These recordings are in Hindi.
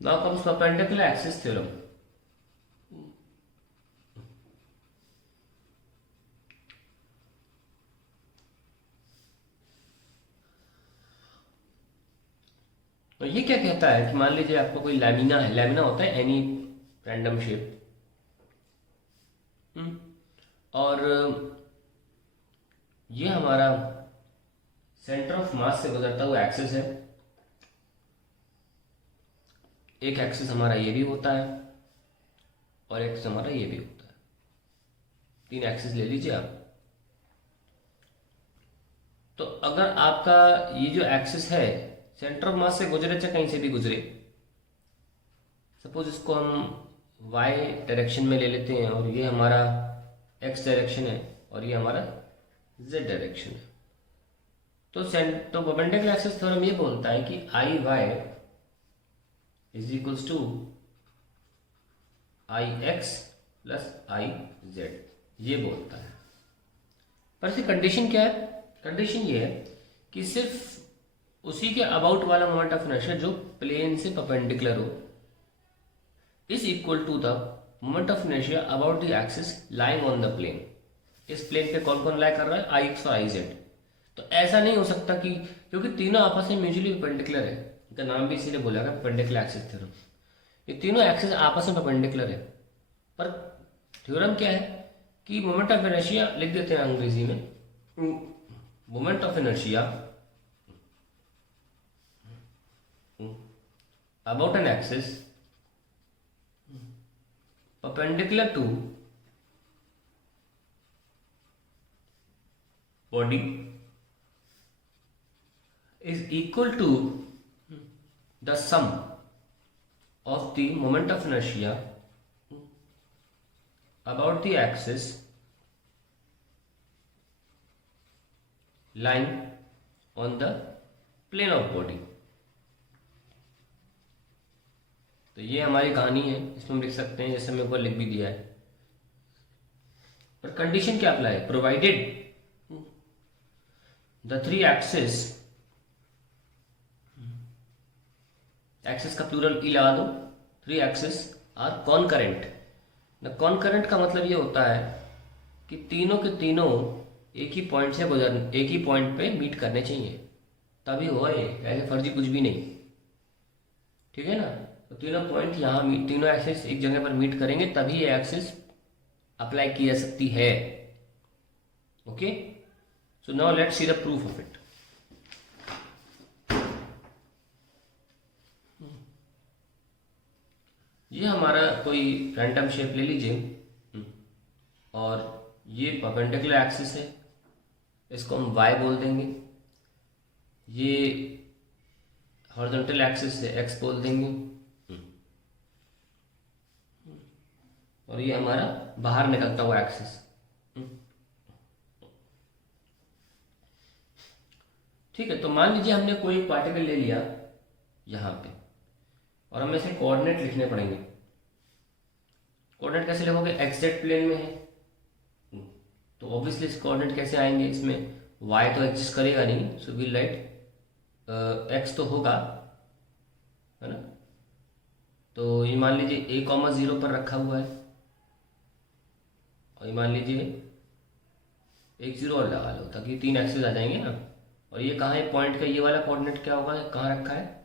Now comes perpendicular axis theorem. तो ये क्या कहता है कि मान लीजिए आपको कोई लैमिना है, लैमिना होता है एनी रैंडम शेप, और ये हमारा सेंटर ऑफ मास से गुजरता हुआ एक्सिस है। एक एक्सिस हमारा ये भी होता है और एक एक्सिस हमारा ये भी होता है, तीन एक्सिस ले लीजिए आप। तो अगर आपका ये जो एक्सिस है सेंटर ऑफ मास से गुजरे चाहे कहीं से भी गुजरे, सपोज इसको हम y डायरेक्शन में ले लेते हैं और ये हमारा x डायरेक्शन है और ये हमारा z डायरेक्शन है, तो परपेंडिकुलर एक्सिस थ्योरम ये बोलता है कि I Y is equals to I X plus I Z, ये बोलता है। पर इसकी कंडीशन क्या है? कंडीशन ये है कि सिर्फ उसी के अबाउट वाला मोमेंट ऑफ इनर्शिया जो प्लेन से परपेंडिकुलर हो is equal to the moment of inertia about the axis lying on the plane. इस प्लेन पे कौन कौन लाई कर रहा है? आई एक्स और आई जेड। तो ऐसा नहीं हो सकता कि, क्योंकि तीनों आपस में म्यूचुअली परपेंडिकुलर है, इनका नाम भी इसीलिए बोला गया परपेंडिकुलर एक्सिस थ्योरम। ये तीनों एक्सिस आपस में परपेंडिकुलर है, पर थ्योरम क्या है कि मोमेंट ऑफ इनर्शिया लिख देते हैं अंग्रेजी में, moment of inertia about an axis perpendicular to body is equal to the sum of the moment of inertia about the axis lying on the plane of body। तो ये हमारी कहानी है, इसमें हम लिख सकते हैं जैसे मेरे को लिख भी दिया है। पर कंडीशन क्या अप्लाई है? Provided the three axis, axis का प्लूरल ई लगा दो, three axis are concurrent. The concurrent का मतलब ये होता है कि तीनों के तीनों एक ही पॉइंट से गुजर, एक ही पॉइंट पे मीट करने चाहिए, तभी होगा ये, ऐसे फर्जी कुछ भी नहीं, ठीक है ना। तो तीनों पॉइंट यहाँ तीनों एक्सिस एक जगह पर मीट करेंगे तभी ये एक्सिस अप्लाई की जा सकती है। Okay, so now let's see the proof of it. ये हमारा कोई रैंडम शेप ले लीजिए और ये परपेंडिकुलर एक्सिस है, इसको हम y बोल देंगे। ये हॉरिजॉन्टल एक्सिस है, x बोल देंगे, और ये हमारा बाहर निकलता हुआ एक्सिस। ठीक है, तो मान लीजिए हमने कोई पार्टिकल ले लिया यहाँ पे और हमें इसे कोऑर्डिनेट लिखने पड़ेंगे। कोऑर्डिनेट कैसे लिखोगे? एक्स जेड प्लेन में है, तो ऑब्वियसली इस कोऑर्डिनेट कैसे आएंगे? इसमें y तो एग्जिस्ट करेगा नहीं, सो विल राइट x तो होगा, है ना। तो ये मान लीजिए a,0 पर रखा हुआ है और ये मान लीजिए एक 0 और लगा लो ताकि तीन एक्सिस आ जाएंगे ना। और ये कहाँ है पॉइंट का? ये वाला कोऑर्डिनेट क्या होगा, कहाँ रखा है?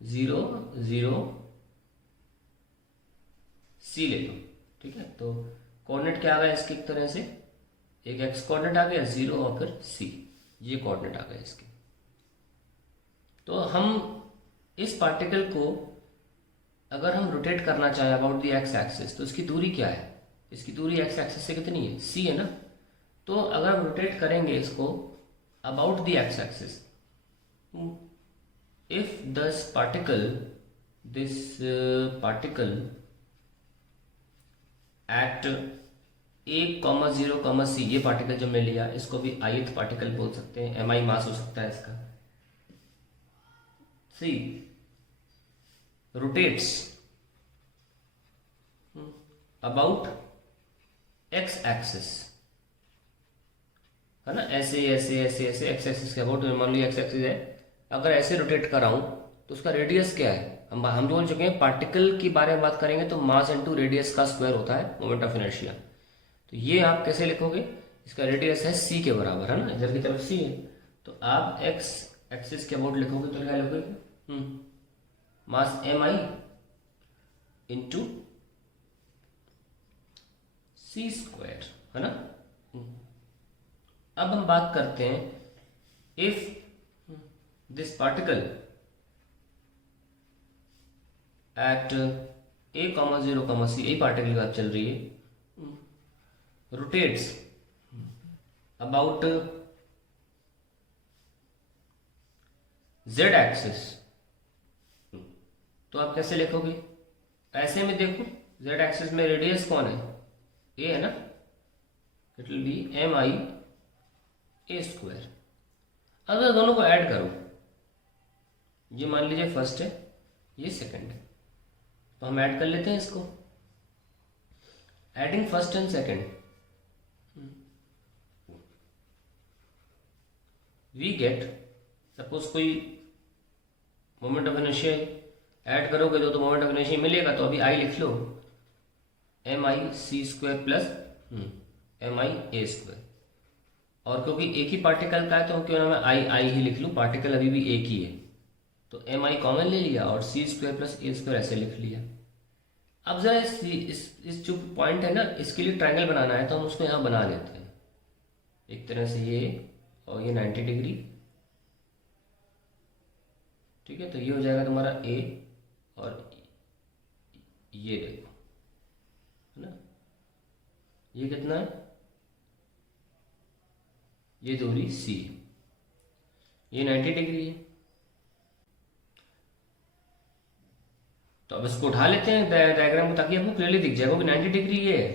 0 0 C ले लो, ठीक है। तो कोऑर्डिनेट क्या आ गया इसके? एक तरह से एक एक्स कोऑर्डिनेट आ गया 0 और फिर C, ये कोऑर्डिनेट आ गया इसके। तो हम इस पार्टिकल को अगर हम रोटेट करना चाहें अबाउट द एक्स एक्सिस, तो इसकी दूरी क्या है? इसकी दूरी एक्स एक्सिस से कितनी है? C है ना। तो अगर हम रोटेट करेंगे इसको about the x axis, if this particle at a,0,C, ये पार्टिकल जो हमने लिया इसको भी ith पार्टिकल बोल सकते हैं, mi मास हो सकता है इसका। C rotates about x axis, है ना, ऐसे ऐसे ऐसे ऐसे एक्स एक्सिस के अबाउट। मान लो एक्स एक्सिस है, अगर ऐसे रोटेट कराऊं तो उसका रेडियस क्या है? हम बोल चुके हैं पार्टिकल के बारे में बात करेंगे तो मास इंटू रेडियस का स्क्वायर होता है मोमेंट ऑफ इनर्शिया। तो ये आप कैसे लिखोगे? इसका रेडियस है c के बराबर, है ना, इधर की तरफ c है, तो आप x एक्सिस के अबाउट लिखोगे तो क्या लिखोगे? मास mi इंटू c स्क्वायर, है ना। अब हम बात करते हैं if this particle at a, 0, c, यही पार्टिकल की बात चल रही है, रोटेट्स अबाउट z एक्सिस, तो आप कैसे लिखोगे? ऐसे में देखो, z एक्सिस में रेडियस कौन है? a है ना, it will be mi a square. अगर दोनों को ऐड करो, ये मान लीजिए फर्स्ट है, ये सेकंड है, तो हम ऐड कर लेते हैं इसको। Adding first and second, we get, suppose कोई मोमेंट ऑफ इनर्शिया ऐड करोगे तो मोमेंट ऑफ इनर्शिया मिलेगा, तो अभी आई लिख लो, mi c square plus mi a square. और क्योंकि एक ही पार्टिकल का है तो क्यों ना मैं आई ही लिख लूँ, पार्टिकल अभी भी एक ही है, तो mi कॉमन ले लिया और c square plus a square ऐसे लिख लिया। अब जरा इस जो पॉइंट है ना, इसके लिए ट्रायंगल बनाना है तो हम उसको यहाँ बना लेते हैं एक तरह से, ये और ये 90 डिग्री, ठीक है। तो ये हो जाएगा तुम्हारा a, और ये देखो, है ना, ये कितना है, ये दूरी c, ये 90 डिग्री है। तो अब इसको उठा लेते हैं डायग्राम को, ताकि आपको क्लियरली दिख जाएगा कि 90 डिग्री ये है,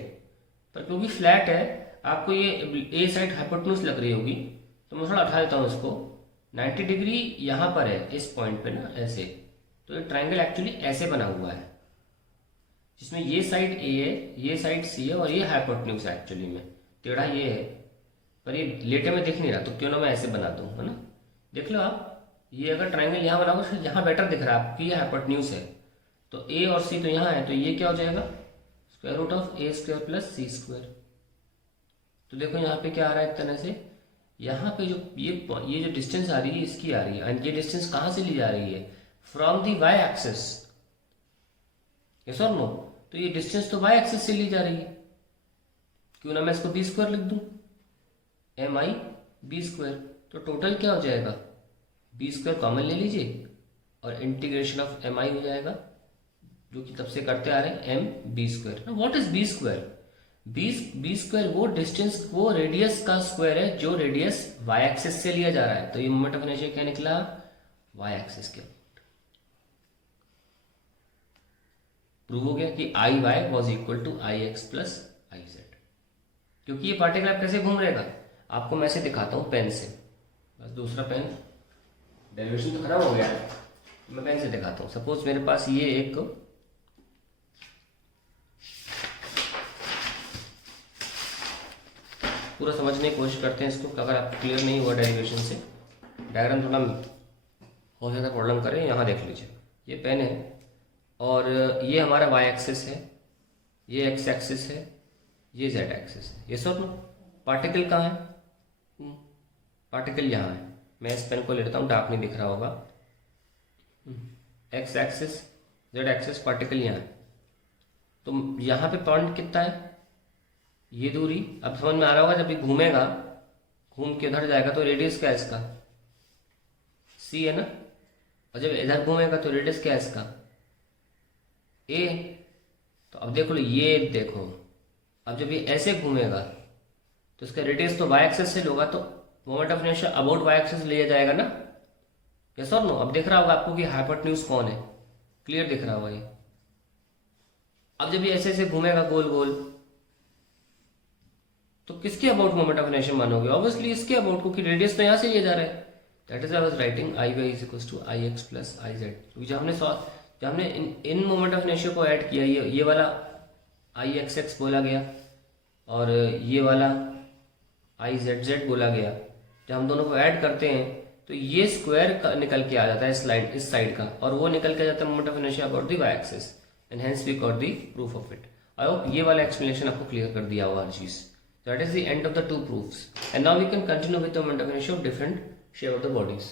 पर क्योंकि फ्लैट है आपको ये ए साइड हाइपोटेन्यूज लग रही होगी, तो मैं थोड़ा उठा लेता हूँ इसको। 90 डिग्री यहाँ पर है इस पॉइंट पे ना, ऐसे, तो ये ट्राइंगल एक्चुअली ऐसे बना हुआ है, जिसमें ये साइड ए है, ये साइड सी है, और ये हाइपोटेन्यूज है एक्चुअली में, टेढ़ा ये है, पर ये लेटे में दिख नहीं रहा, तो क्यों ना मैं ऐसे बना दूँ, है ना। देख लो आप, ये अगर ट्राइंगल यहाँ बनाओगे फिर यहाँ बेटर दिख रहा है आपको, ये हाइपोटेन्यूज है, तो ए और सी तो यहाँ है, तो ये क्या हो जाएगा, square root of a square plus c square. तो देखो यहाँ पे क्या आ रहा है, एक तरह से यहाँ पे जो ये जो डिस्टेंस आ रही है इसकी आ रही है, एंड ये डिस्टेंस कहाँ से ली जा रही है, from the Y axis, yes और नो। तो ये डिस्टेंस तो वाई एक्सिस से ली जा रही है, क्यों ना मैं इसको बी स्क्वायर लिख दूं, एम आई बी स्क्वायर। तो टोटल क्या हो जाएगा, बी स्क्वायर कॉमन ले लीजिए और इंटीग्रेशन ऑफ एम आई हो जाएगा, जो कि तब से करते आ रहे हैं, M B square. What is B square? B square वो डिस्टेंस, वो रेडियस का स्क्वायर है जो रेडियस वाई एक्सिस से लिया जा रहा है। तो ये मोमेंट ऑफ इनर्शिया क्या निकला, वाई एक्सिस के। प्रूव हो गया कि I Y was equal to I X plus I Z. क्योंकि ये पार्टिकल आप कैसे घूम रहेगा, आपको मैं से दिखाता हूं पेन से, बस दूसरा पेन, डेरिवेशन तो खराब हो गया है, मैं पेन से दिखाता हूं। सपोज मेरे पास ये एक पूरा समझने की कोशिश करते हैं इसको, अगर आप क्लियर नहीं हुआ डेरिवेशन से, डायग्राम थोड़ा हो ज़्यादा प्रॉब्लम करें। यहाँ देख लीजिए, ये पेन है और ये हमारा वाई एक्सिस है, ये एक्स एक्सिस है, ये जेड एक्सिस है। ये सब पार्टिकल कहाँ है, पार्टिकल यहाँ है। मैं इस पेन को लेता हूँ, डार्क नहीं दिख रहा होगा, x axis Z axis, particle यहाँ है। तो यहाँ पे पॉइंट कितना है, ये दूरी। अब समझ में आ रहा होगा, जब ये घूमेगा, घूम के इधर जाएगा तो रेडियस क्या है इसका, सी है ना, और जब इधर घूमेगा तो रेडियस क्या है इसका, ए। तो अब देखो ये देखो, अब जब ये ऐसे घूमेगा तो इसका रेडियस तो वाई एक्सिस से होगा, तो moment of inertia about Y axis लिया जाएगा ना, यस और नो। अब दिख रहा होगा आपको कि हाइपोटेन्यूज कौन है, क्लियर दिख रहा होगा ये। अब जब ये ऐसे ऐसे घूमेगा गोल गोल, तो किसके अबाउट मोमेंट ऑफ इनर्शिया मानोगे, ऑब्वियसली इसके अबाउट, क्योंकि रेडियस तो यहाँ से लिया जा रहा है। That is I was writing I Y is equal to I X plus I Z, क्योंकि जब हमने इन मोमेंट ऑफ इनर्शिया को ऐड किया, ये वाला आई एक्स एक्स बोला गया और ये वाला आई जेड जेड बोला गया। जब हम दोनों को ऐड करते हैं तो ये स्क्वायर निकल के आ जाता है इस साइड का, और वो निकल के आ जाता है moment of inertia about the Y axis, and hence we got the proof of it. I hope ये वाला एक्सप्लेनेशन आपको क्लियर कर दिया होगा हर चीज। That is the end of the 2 proofs, and now we can continue with the moment of inertia of different shape of the bodies.